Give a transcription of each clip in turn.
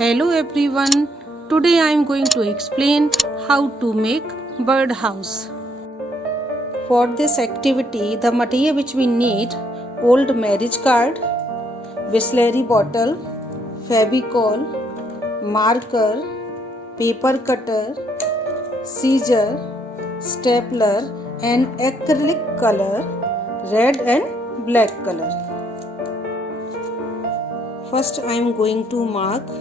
Hello everyone. Today I am going to explain how to make birdhouse. For this activity, the material which we need: old marriage card, Bisleri bottle, Fevicol, marker, paper cutter, scissor, stapler and acrylic color, red and black color. First I am going to mark,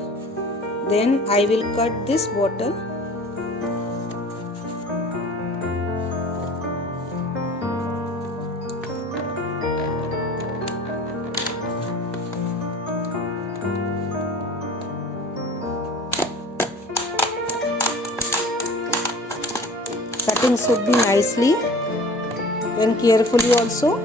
then I will cut this bottle. Cutting should be nicely and carefully also.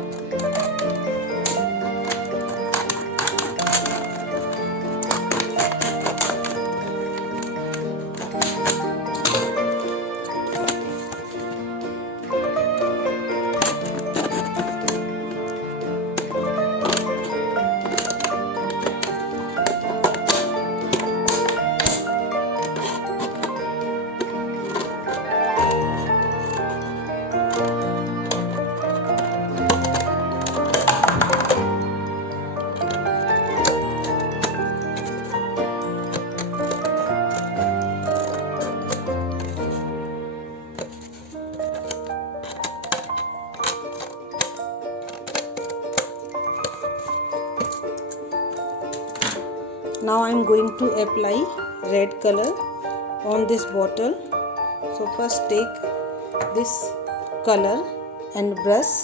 Now I am going to apply red color on this bottle. So first take this color and brush.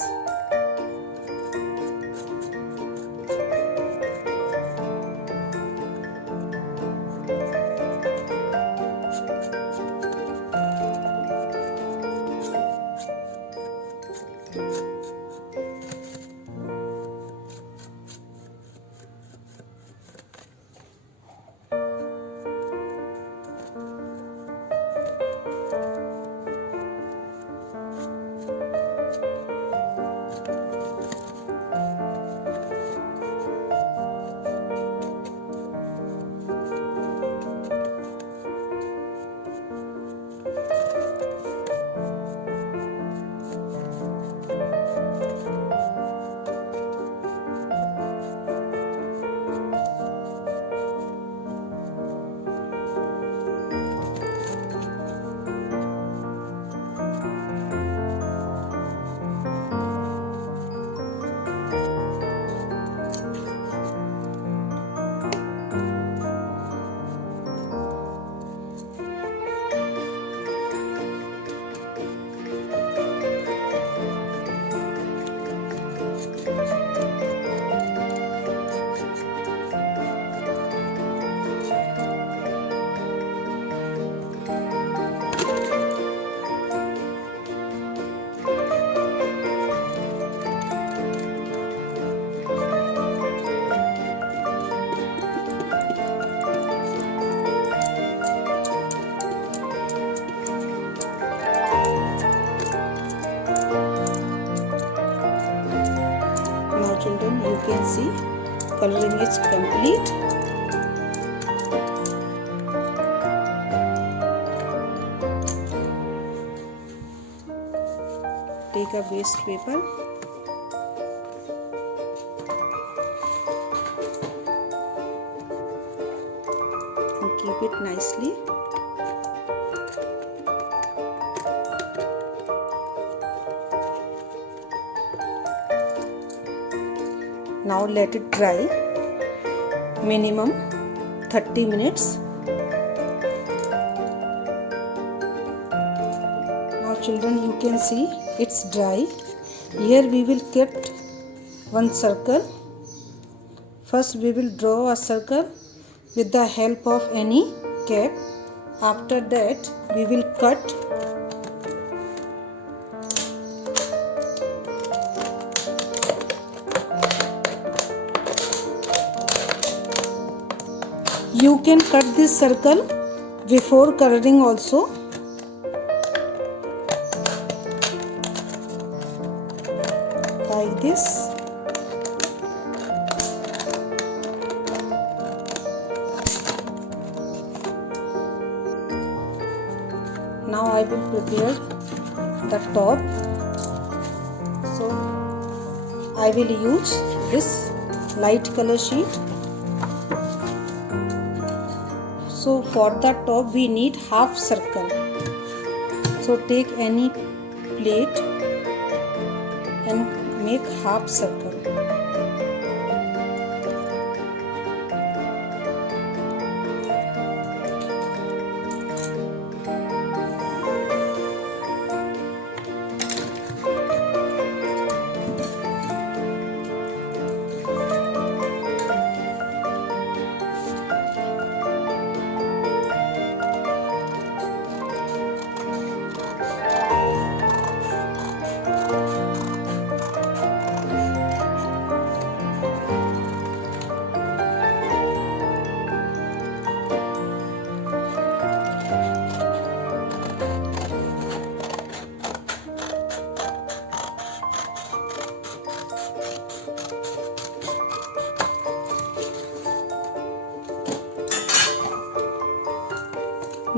Children, you can see coloring is complete. Take a waste paper and keep it nicely. Now let it dry minimum 30 minutes. Now children, you can see it's dry. Here we will cut one circle. First we will draw a circle with the help of any cap. After that we will cut. You can cut this circle before coloring also. Like this. Now I will prepare the top. So I will use this light color sheet. So for the top we need half circle. So take any plate and make half circle.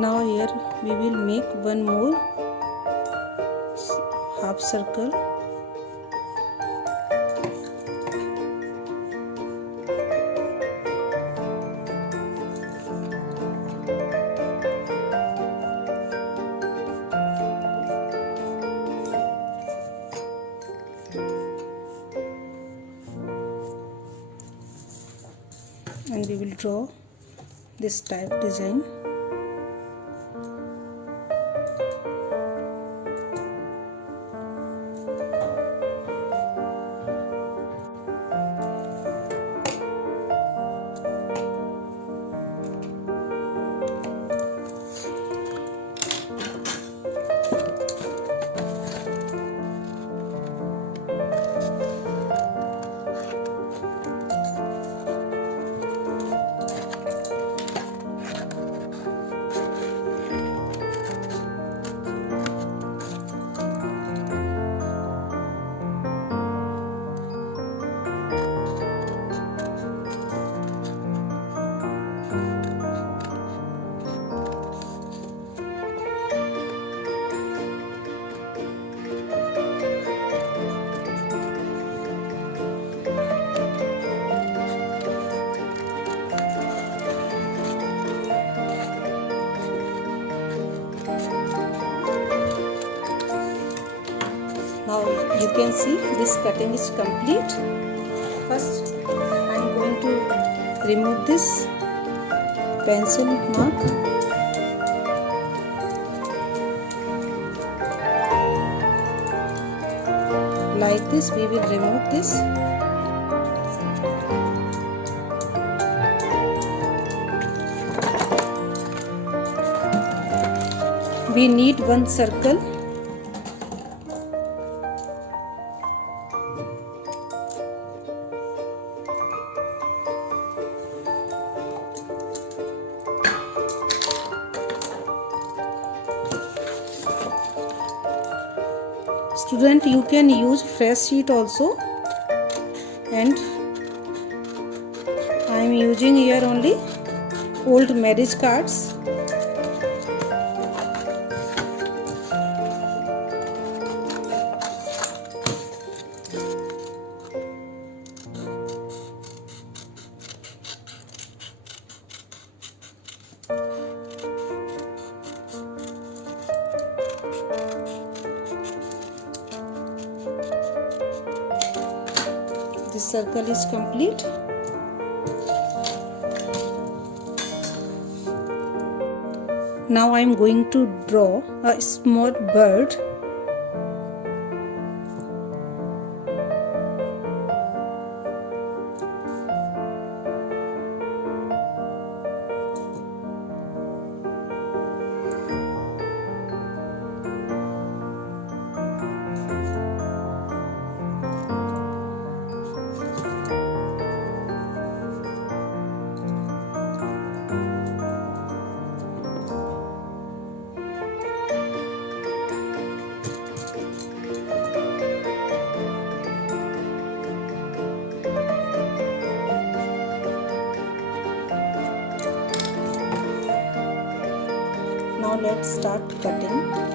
Now here we will make one more half circle. And we will draw this type design. Now you can see this cutting is complete. First I am going to remove this pencil mark. Like this we will remove this. We need one circle. Student, you can use fresh sheet also, and I am using here only old marriage cards. This circle is complete. Now I am going to draw a small bird. Now let's start cutting.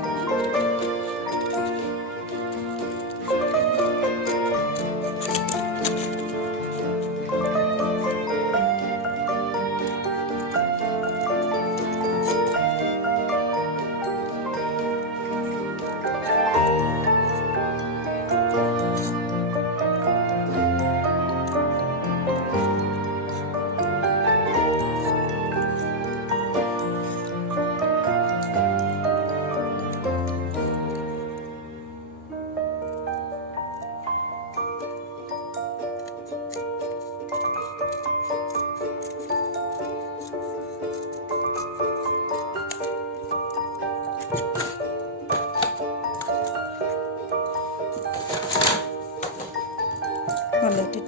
Now let it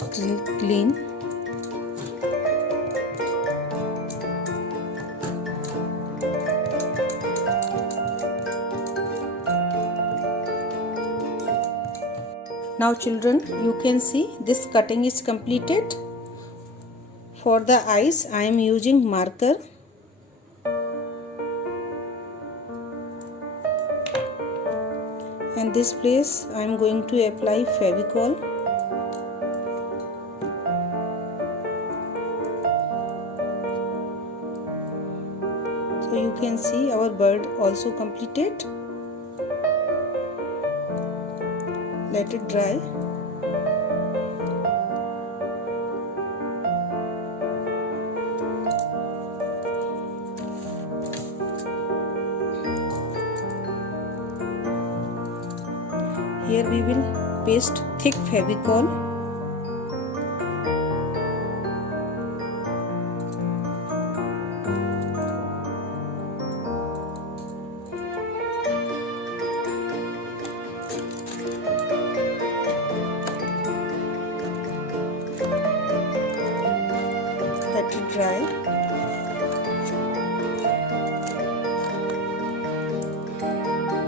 clean. Now children, you can see this cutting is completed. For the eyes I am using marker. And this place I am going to apply Fevicol. So you can see our bird also completed. Let it dry. Here we will paste thick Fevicol. Let it dry.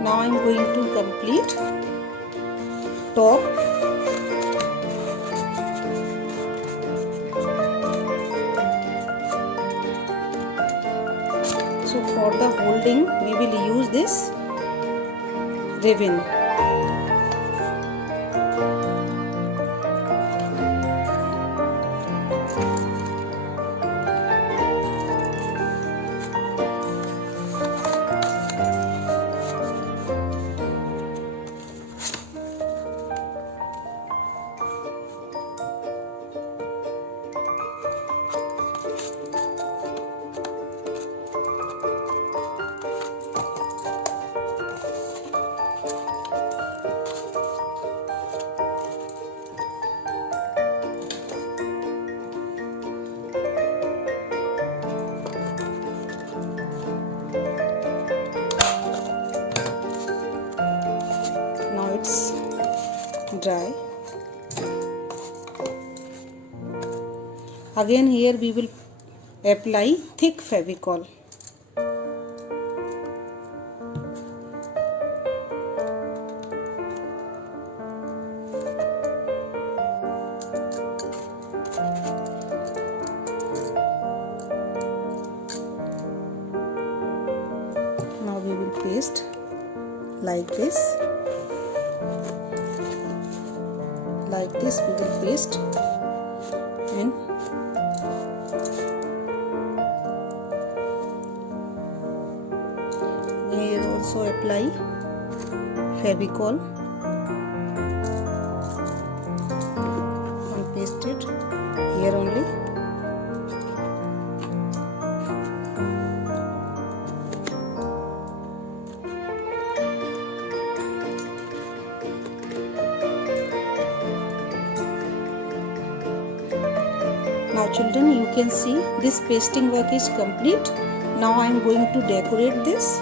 Now I am going to complete top. So for the holding we will use this ribbon. It's dry. Again here we will apply thick Fevicol. Now we will paste like this. Like this we will paste, and here also apply Fevicol and paste it here only. Now children, you can see this pasting work is complete. Now I am going to decorate this.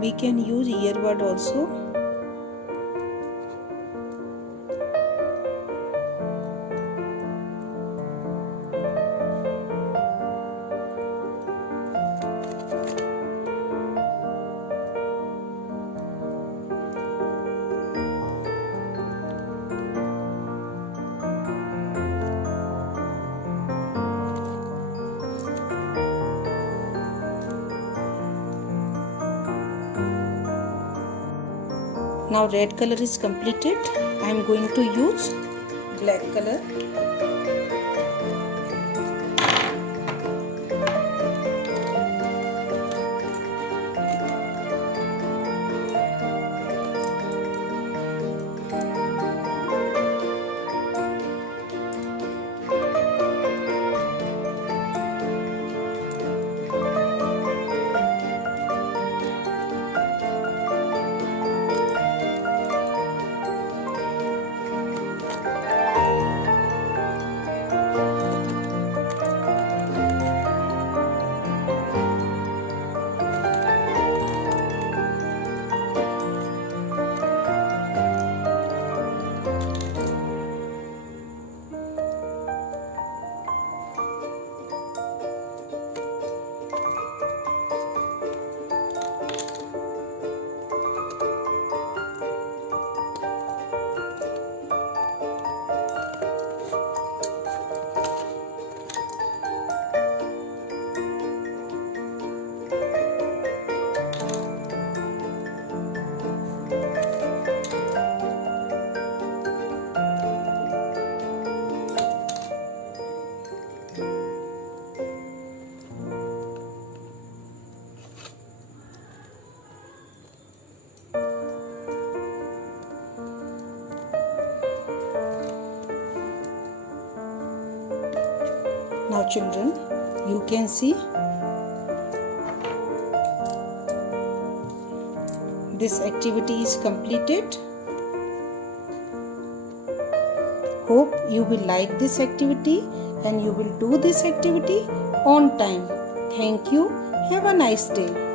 We can use earbud also. Now red color is completed. I am going to use black color. Now children, you can see this activity is completed. Hope you will like this activity and you will do this activity on time. Thank you. Have a nice day.